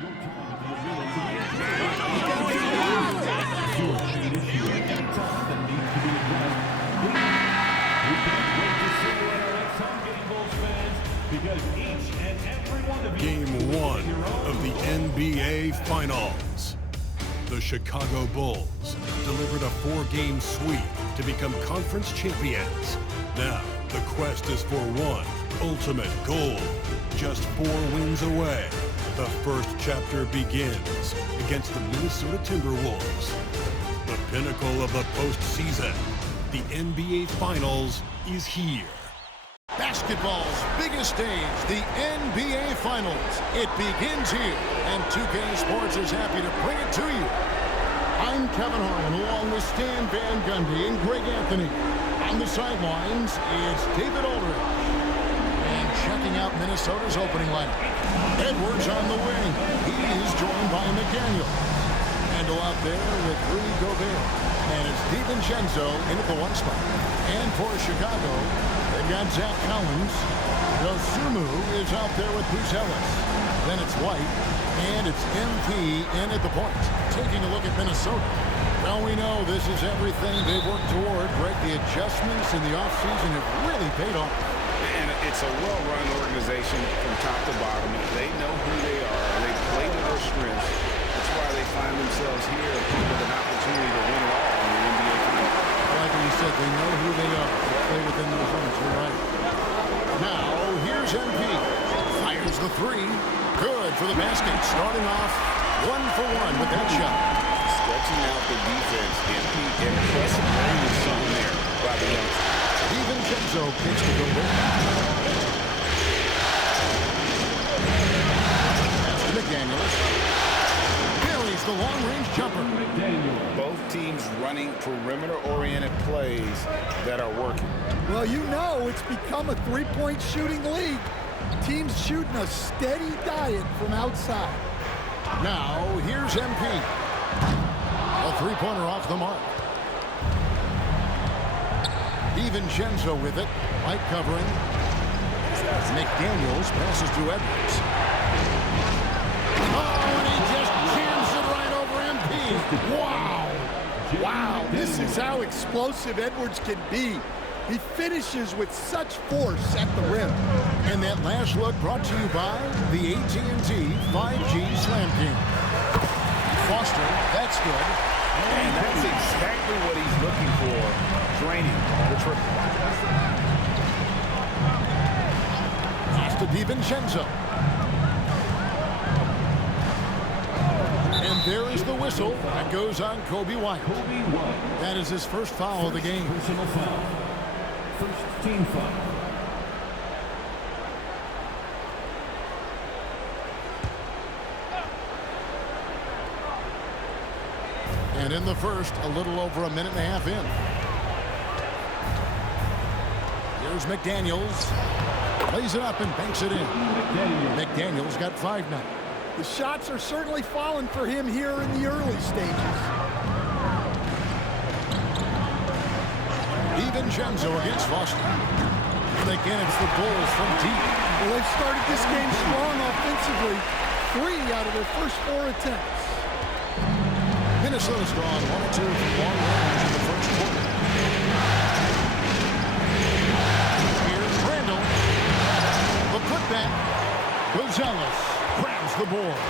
Game 1 of the NBA Finals. The Chicago Bulls delivered a 4-game sweep to become conference champions. Now, the quest is for one ultimate goal. Just 4 wins away. The first chapter begins against the Minnesota Timberwolves. The pinnacle of the postseason. The NBA Finals is here. Basketball's biggest stage, the NBA Finals. It begins here, and 2K Sports is happy to bring it to you. I'm Kevin Harlan, along with Stan Van Gundy and Greg Anthony. On the sidelines, it's David Aldridge. And checking out Minnesota's opening lineup, Edwards on the wing. He is joined by McDaniel. Handle out there with Rudy Gobert. And it's DiVincenzo in at the 1 spot. And for Chicago, they've got Zach Collins. Dosunmu is out there with Bruce Ellis. Then it's White. And it's MP in at the point. Taking a look at Minnesota. Well, we know this is everything they've worked toward. Greg, the adjustments in the offseason have really paid off. And it's a well-run organization from top to bottom. They know who they are. They play to their strengths. That's why they find themselves here with an opportunity to win it all in the NBA Finals. Like you said, they know who they are. They play within their limits. You're right. Now, here's MP. Fires the 3. Good for the basket. Starting off 1 for 1 with that shot. Stretching out the defense. MP impressive range of something there by the youngster. DiVincenzo kicks to Gobert. That's to McDaniels. Buries the long-range jumper. Both teams running perimeter-oriented plays that are working. Well, you know it's become a three-point shooting league. Teams shooting a steady diet from outside. Now, here's MP. A three-pointer off the mark. DiVincenzo with it. White covering. McDaniels passes to Edwards. Oh, and he just jams it right over MP. Wow. Wow, this is how explosive Edwards can be. He finishes with such force at the rim. And that last look brought to you by the AT&T 5G Slam King. Foster, that's good. And that's exactly what he's looking for, draining the triple. Pass to DiVincenzo. And there is the whistle that goes on Kobe White. That is his first foul of the game. Personal foul. First team foul. And in the first, a little over a minute and a half in. Here's McDaniels. Lays it up and banks it in. McDaniels got 5 now. The shots are certainly falling for him here in the early stages. DiVincenzo against Foster. And again, it's the Bulls from deep. Well, they've started this game strong offensively. 3 out of their first 4 attempts. Minnesota's drawn 1 or 2 from long range in the first quarter. Here's Randall. The putback. Gonzalez grabs the board.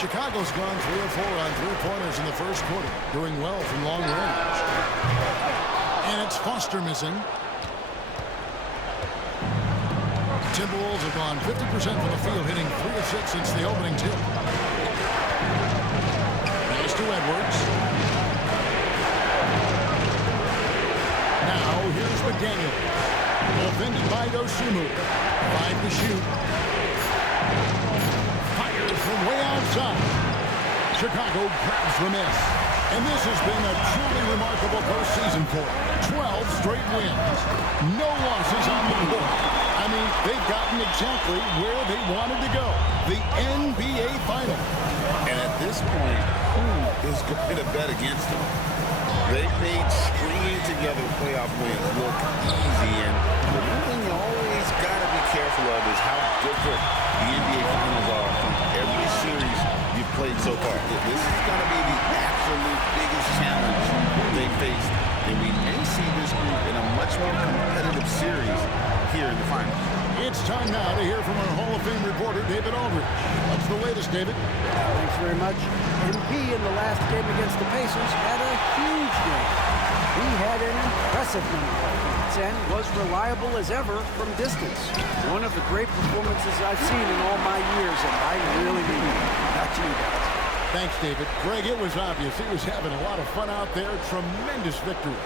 Chicago's gone 3 of 4 on 3-pointers in the first quarter, doing well from long range. And it's Foster missing. Timberwolves have gone 50% from the field, hitting 3 of 6 since the opening tip. Pass to Edwards. Now here's McDaniel. Defended by Dosunmu. 5 to shoot. Fires from way outside. Chicago grabs the miss. And this has been a truly remarkable postseason for them. 12 straight wins. No losses on the board. I mean, they've gotten exactly where they wanted to go. The NBA Finals. And at this point, who is going to bet against them? They've made stringing together playoff wins look easy. And the one thing you always got to be careful of is how different the NBA Finals are from It's time now to hear from our Hall of Fame reporter, David Aldridge. What's the latest, David? Thanks very much. MP in the last game against the Pacers had a huge game. He had an impressive number of points and was reliable as ever from distance. One of the great performances I've seen in all my years, and I really mean it. Back to you guys. Thanks, David. Greg, it was obvious he was having a lot of fun out there. Tremendous victory.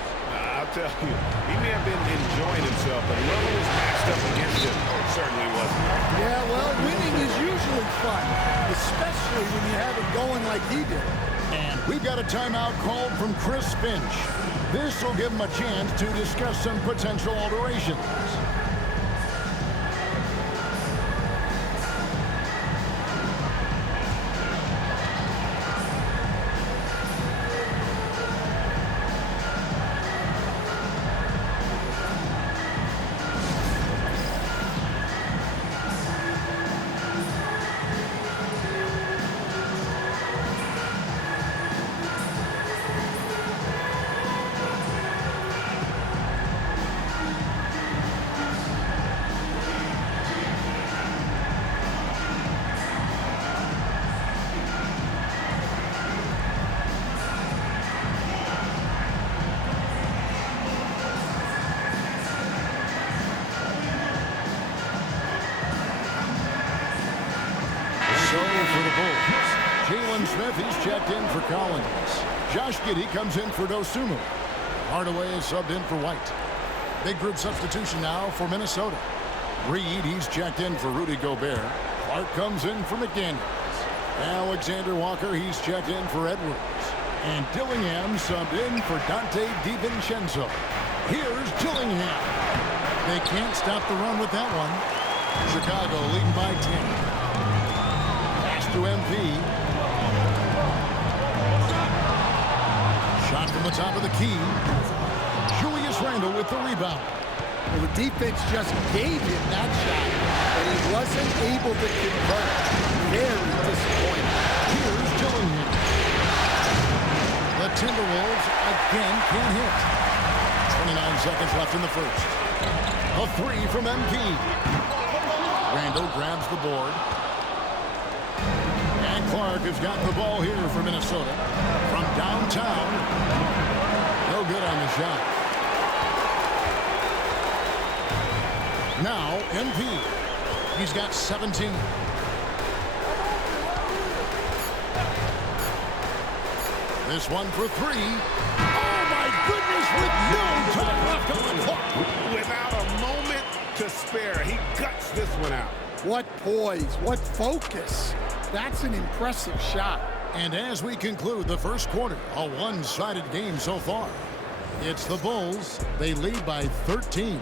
I'll tell you, he may have been enjoying himself, but whoever was matched up against him certainly wasn't. Yeah, well, winning is usually fun, especially when you have it going like he did. And we've got a timeout called from Chris Finch. This will give him a chance to discuss some potential alterations. Smith, he's checked in for Collins. Josh Giddey comes in for Dosunmu. Hardaway is subbed in for White. Big group substitution now for Minnesota. Reed, he's checked in for Rudy Gobert. Clark comes in for McDaniels. Alexander Walker, he's checked in for Edwards. And Dillingham subbed in for Dante DiVincenzo. Here's Dillingham. They can't stop the run with that one. Chicago leading by 10. Pass to MP. Shot from the top of the key. Julius Randle with the rebound. Well, the defense just gave him that shot, but he wasn't able to convert. Very disappointing. Here's Dillingham. The Timberwolves again can't hit. 29 seconds left in the first. A three from MP. Randle grabs the board. And Clark has got the ball here for Minnesota. From downtown. No good on the shot. Now, MP. He's got 17. This one for three. Oh, my goodness, with no time left on the clock. Without a moment to spare, he guts this one out. What poise, what focus. That's an impressive shot. And as we conclude the first quarter, a one-sided game so far. It's the Bulls. They lead by 13.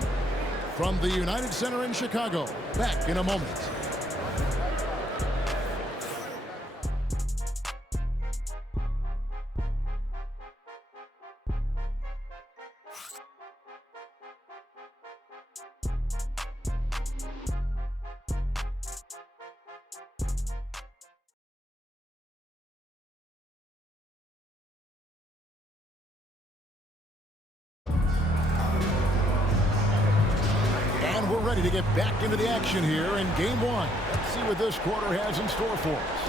From the United Center in Chicago, back in a moment. We're ready to get back into the action here in game one. Let's see what this quarter has in store for us.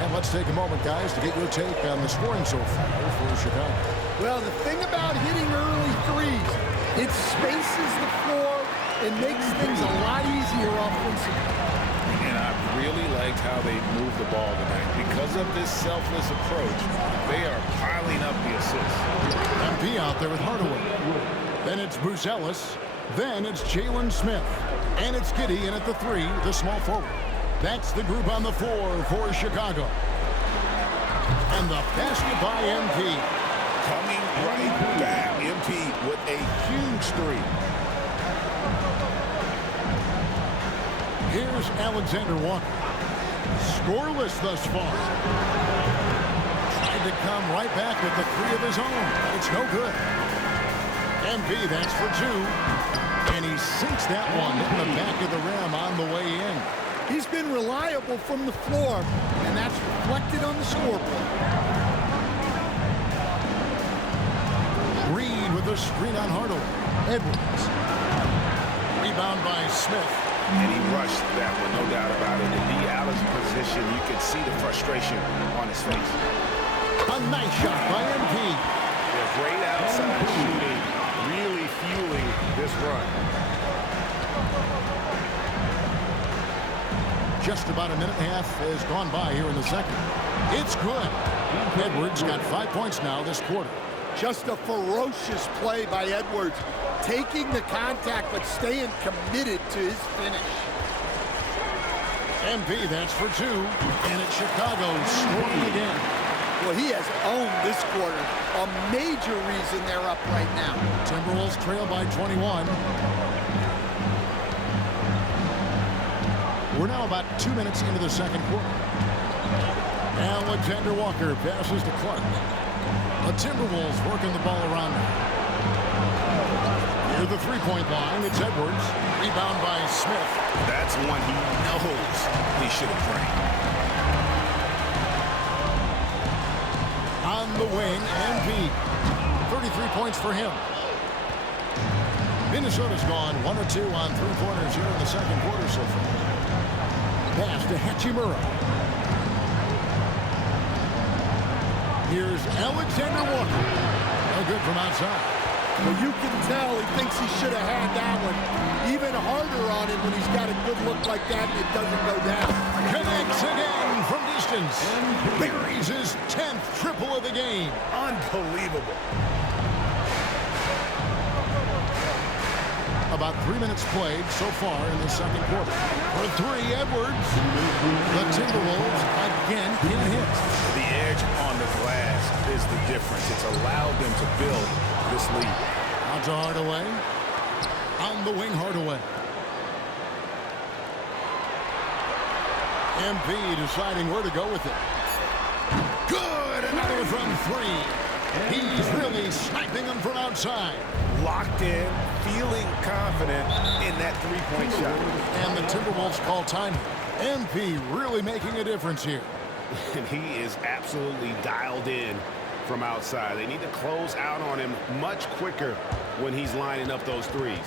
And let's take a moment, guys, to get your take on the scoring so far for Chicago. Well, the thing about hitting early threes, it spaces the floor and makes things a lot easier offensively. And I really liked how they moved the ball tonight. Because of this selfless approach, they are piling up the assists. MP out there with Hardaway. Then it's Bruce Ellis. Then it's Jalen Smith. And it's Giddey in at the three, the small forward. That's the group on the floor for Chicago. And the basket by MP. Coming right back. MP with a huge three. Here's Alexander Walker. Scoreless thus far. Tried to come right back with the three of his own, but it's no good. MP, that's for two. And he sinks that one in the back of the rim on the way in. He's been reliable from the floor, and that's reflected on the scoreboard. Reed with a screen on Hardaway. Edwards. Rebound by Smith. And he rushed that one, no doubt about it. In the out of position, you could see the frustration on his face. A nice shot by MP. Yeah, great outside shooting, really fueling this run. Just about a minute and a half has gone by here in the second. It's good. Edwards got 5 points now this quarter. Just a ferocious play by Edwards. Taking the contact, but staying committed to his finish. MP, that's for 2. And it's Chicago scoring again. Well, he has owned this quarter. A major reason they're up right now. Timberwolves trail by 21. We're now about 2 minutes into the second quarter. Alexander Walker passes to Clark. The Timberwolves working the ball around now. Near the three-point line, it's Edwards. Rebound by Smith. That's one he knows he should have framed. On the wing, MP. 33 points for him. Minnesota's gone 1 of 2 on three-pointers here in the second quarter so far. Pass to Hachimura. Here's Alexander Walker. No good from outside. Well, you can tell he thinks he should have had that one. Even harder on him when he's got a good look like that and it doesn't go down. Connects again from distance. Buries his 10th triple of the game. Unbelievable. About 3 minutes played so far in the second quarter. For 3, Edwards. The Timberwolves again can't hit. The edge on the glass is the difference. It's allowed them to build this lead. Out to Hardaway. On the wing, Hardaway. MP deciding where to go with it. Good! Another from 3. He's really sniping them from outside. Locked in, feeling confident in that three-point shot. And the Timberwolves call time. MP really making a difference here. And he is absolutely dialed in from outside. They need to close out on him much quicker when he's lining up those threes.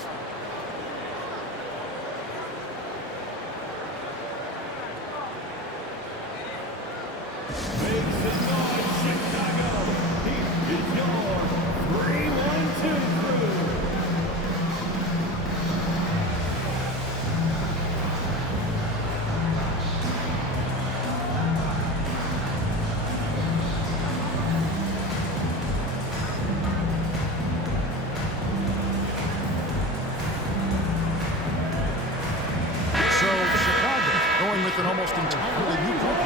Make some noise, Chicago. Here is your 3-1-2 crew. With an almost entirely new group.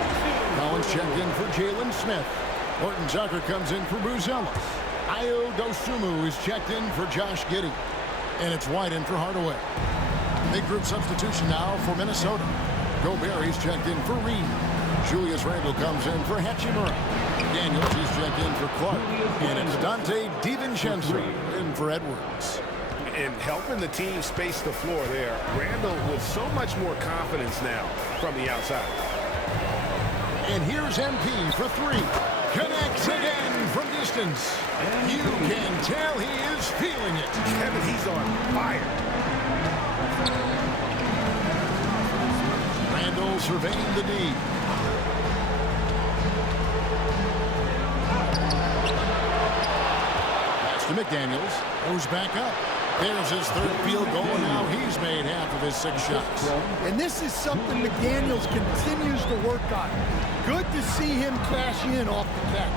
Collins checked in for Jalen Smith. Horton Tucker comes in for Buzelis. Ayo Dosunmu is checked in for Josh Giddey. And it's White in for Hardaway. Big group substitution now for Minnesota. Gobert is checked in for Reed. Julius Randle comes in for Hachimura. Daniels is checked in for Clark. And it's Dante DiVincenzo in for Edwards. And helping the team space the floor there. Randall with so much more confidence now from the outside. And here's MP for 3. Connects again from distance. You can tell he is feeling it. Kevin, he's on fire. Randall surveying the D. Pass to McDaniels. Goes back up. There's his third field goal, and now he's made half of his 6 shots. And this is something McDaniels continues to work on. Good to see him cash in off the catch.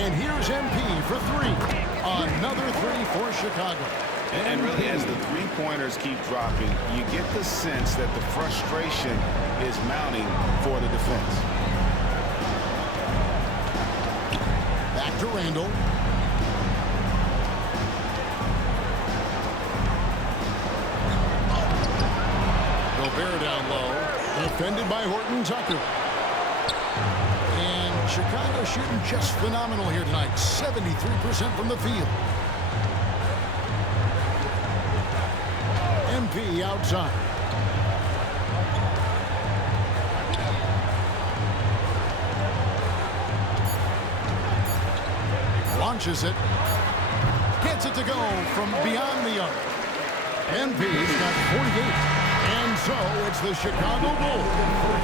And here's MP for 3. Another 3 for Chicago. And really, as the three-pointers keep dropping, you get the sense that the frustration is mounting for the defense. Back to Randall. Gobert down low. Defended by Horton Tucker. And Chicago shooting just phenomenal here tonight. 73% from the field. MP outside. Launches it. Gets it to go from beyond the arc. MP's got 48. And so it's the Chicago Bulls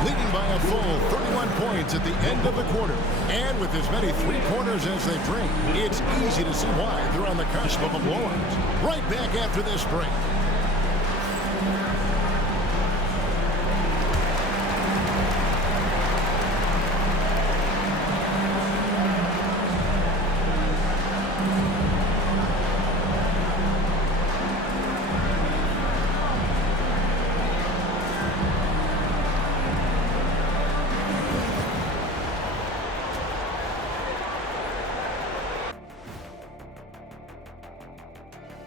leading by a full 31 points at the end of the quarter. And with as many three-pointers as they bring, it's easy to see why they're on the cusp of a blowout. Right back after this break.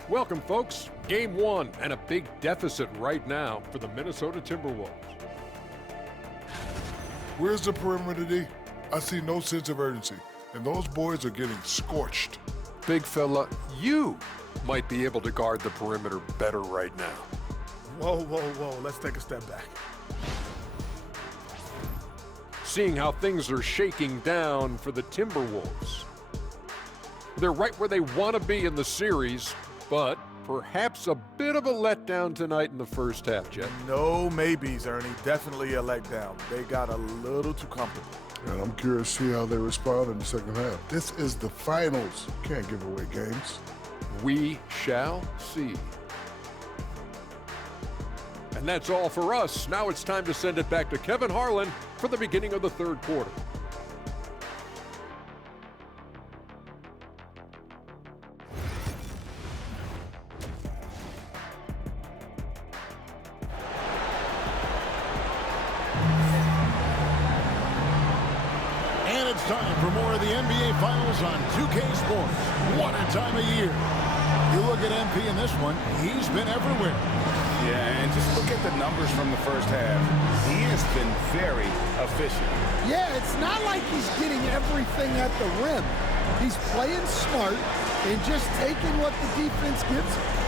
Welcome, folks. Game one, and a big deficit right now for the Minnesota Timberwolves. Where's the perimeter, D? I see no sense of urgency, and those boys are getting scorched. Big fella, you might be able to guard the perimeter better right now. Whoa, whoa, whoa. Let's take a step back. Seeing how things are shaking down for the Timberwolves. They're right where they want to be in the series, but perhaps a bit of a letdown tonight in the first half, Jeff. No maybes, Ernie. Definitely a letdown. They got a little too comfortable. And I'm curious to see how they respond in the second half. This is the finals. Can't give away games. We shall see. And that's all for us. Now it's time to send it back to Kevin Harlan for the beginning of the third quarter. Time for more of the NBA Finals on 2K Sports. What a time of year. You look at MP in this one, he's been everywhere. Yeah, and just look at the numbers from the first half. He has been very efficient. Yeah, it's not like he's getting everything at the rim. He's playing smart and just taking what the defense gives him.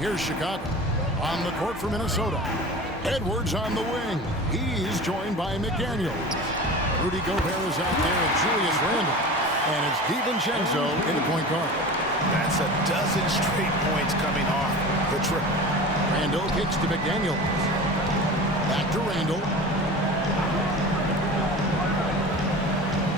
Here's Chicago on the court for Minnesota. Edwards on the wing. He's joined by McDaniel. Rudy Gobert is out there and Julius Randle. And it's DiVincenzo in the point guard. That's a dozen straight points coming off the trip. Randle kicks to McDaniel. Back to Randle.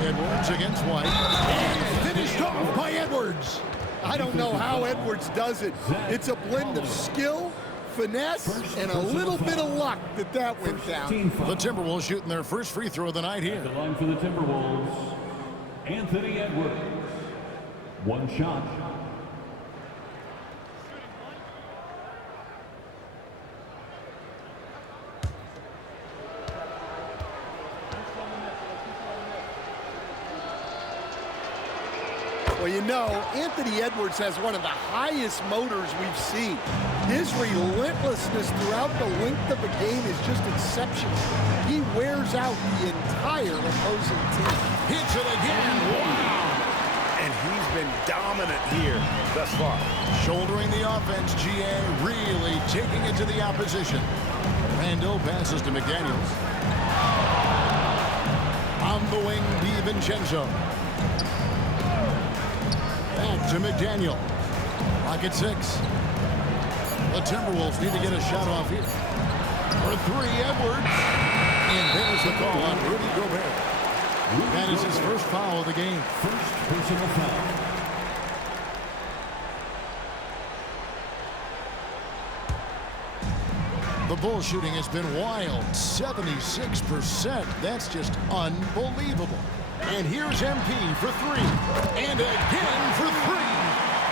Edwards against White. And finished off by Edwards. I don't know how Edwards does it. It's a blend of skill, finesse, and a little bit of luck that went down. The Timberwolves shooting their first free throw of the night here. The line for the Timberwolves, Anthony Edwards. One shot. Well, you know, Anthony Edwards has one of the highest motors we've seen. His relentlessness throughout the length of the game is just exceptional. He wears out the entire opposing team. Hits it again. Wow. And he's been dominant here thus far. Shouldering the offense, GA really taking it to the opposition. Randle passes to McDaniels. On the wing, DiVincenzo. Back to McDaniel. Clock at 6. The Timberwolves need to get a shot off here. For 3, Edwards. And there's the call on Rudy Gobert. That is his first foul of the game. First personal foul. The Bulls shooting has been wild. 76%. That's just unbelievable. And here's MP for 3. And again for 3.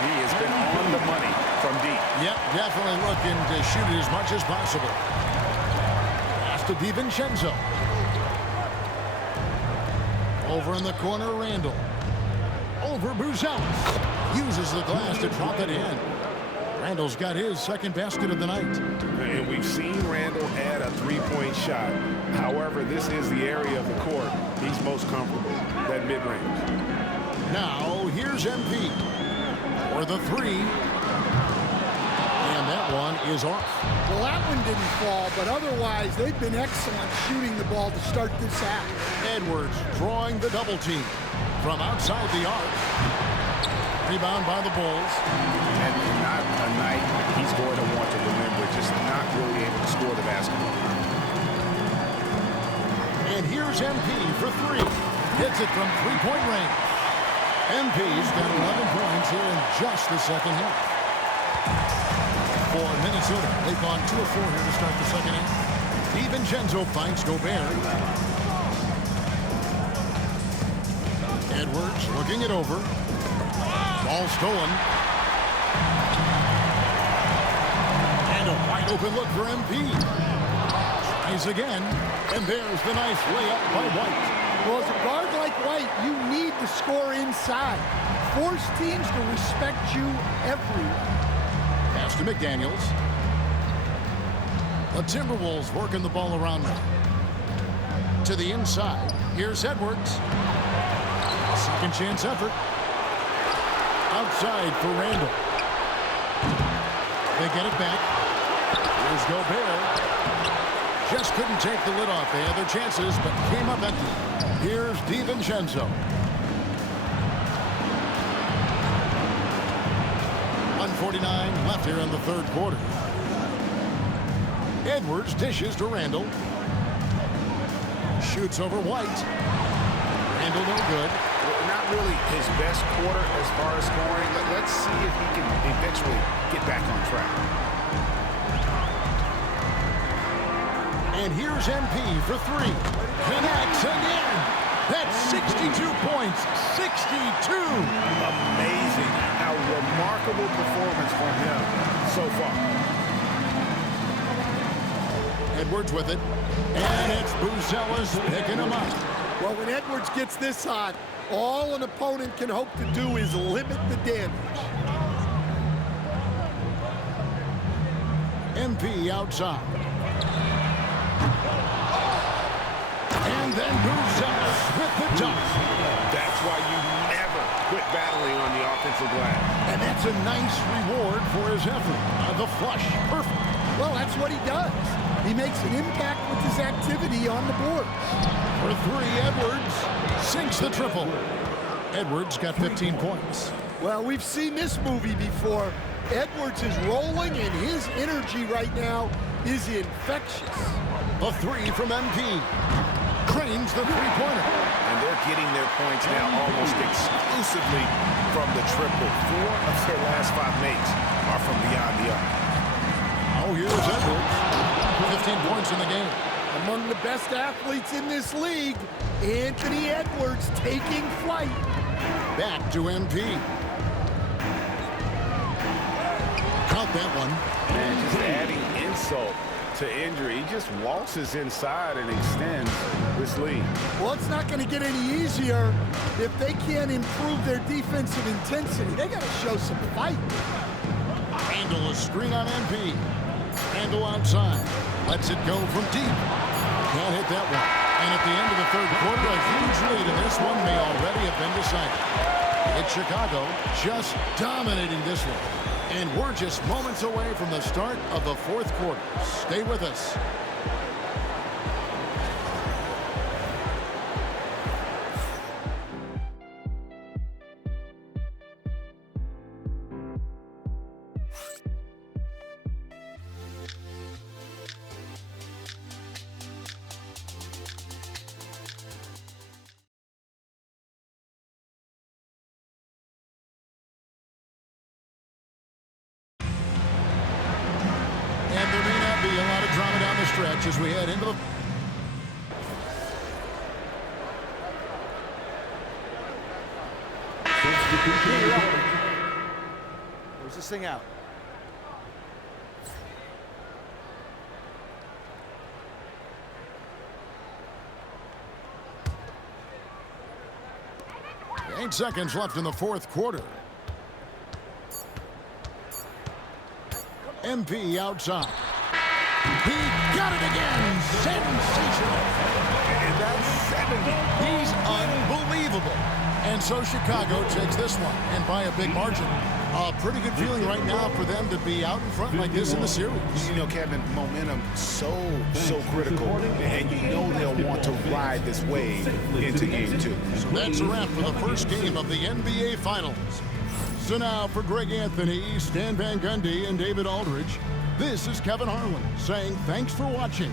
He has been on the money from deep. Yep, definitely looking to shoot it as much as possible. Pass to DiVincenzo. Over in the corner, Randle. Over Bouzelis. Uses the glass to drop it in. Randle's got his second basket of the night. And we've seen Randle add a three-point shot. However, this is the area of the court he's most comfortable, that mid-range. Now, here's MP for the 3. And that one is off. Well, that one didn't fall, but otherwise, they've been excellent shooting the ball to start this half. Edwards drawing the double team from outside the arc. Rebound by the Bulls. And not a night he's going to want to remember, just not really able to score the basketball. And here's MP for three. Hits it from three-point range. MP's got 11 points here in just the second half. For Minnesota, they've gone 2 of 4 here to start the second half. DiVincenzo finds Gobert. Edwards looking it over. Ball stolen. And a wide open look for MP. Tries again. And there's the nice layup by White. Well, as a guard like White, you need to score inside. Force teams to respect you everywhere. Pass to McDaniels. The Timberwolves working the ball around now. To the inside. Here's Edwards. Second chance effort. Outside for Randall. They get it back. Here's Gobert. Just couldn't take the lid off. They had their chances, but came up empty. Here's DiVincenzo. 1:49 left here in the third quarter. Edwards dishes to Randall. Shoots over White. Randall no good. Well, not really his best quarter as far as scoring. Let's see if he can eventually get back on track. And here's MP for three. Connects again. That's 62 points. 62. Amazing. How remarkable performance from him so far. Edwards with it. And it's Buzelis picking him up. Well, when Edwards gets this hot, all an opponent can hope to do is limit the damage. MP outside. And then Buzelis with the dunk. That's why you never quit battling on the offensive glass. And that's a nice reward for his effort. The flush. Perfect. Well, that's what he does. He makes an impact with his activity on the board. For three, Edwards sinks the triple. Edwards got 15 points. Well, we've seen this movie before. Edwards is rolling, and his energy right now is infectious. A three from MP. Cranes the three-pointer. And they're getting their points now almost exclusively from the triple. 4 of their last 5 makes are from beyond the arc. Oh, here's Edwards. 15 points in the game. Among the best athletes in this league, Anthony Edwards taking flight. Back to MP. Count that one. And just adding insult to injury. He just waltzes inside and extends this lead. Well, it's not going to get any easier if they can't improve their defensive intensity. They got to show some fight. Randall a screen on MP. Randall outside. Lets it go from deep. Can't hit that one. And at the end of the third quarter, a huge lead, and this one may already have been decided. It's Chicago just dominating this one. And we're just moments away from the start of the fourth quarter. Stay with us. As we head into the where's this thing out? Eight seconds left in the fourth quarter. MP outside. He got it again. Sensational. And that's 70. He's unbelievable. And So Chicago takes this one, and by a big margin. A pretty good feeling right now for them to be out in front like this in the series. You know, Kevin, momentum so critical, and you know they'll want to ride this wave into game 2. So that's a wrap for the first game of the NBA Finals. So now for Greg Anthony, Stan Van Gundy, and David Aldridge, this is Kevin Harlan saying thanks for watching.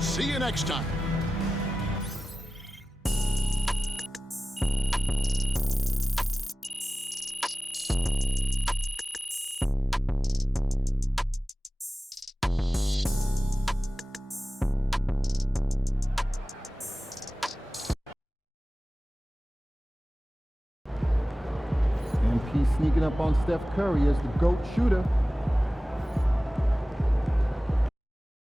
See you next time. MP sneaking up on Steph Curry as the GOAT shooter.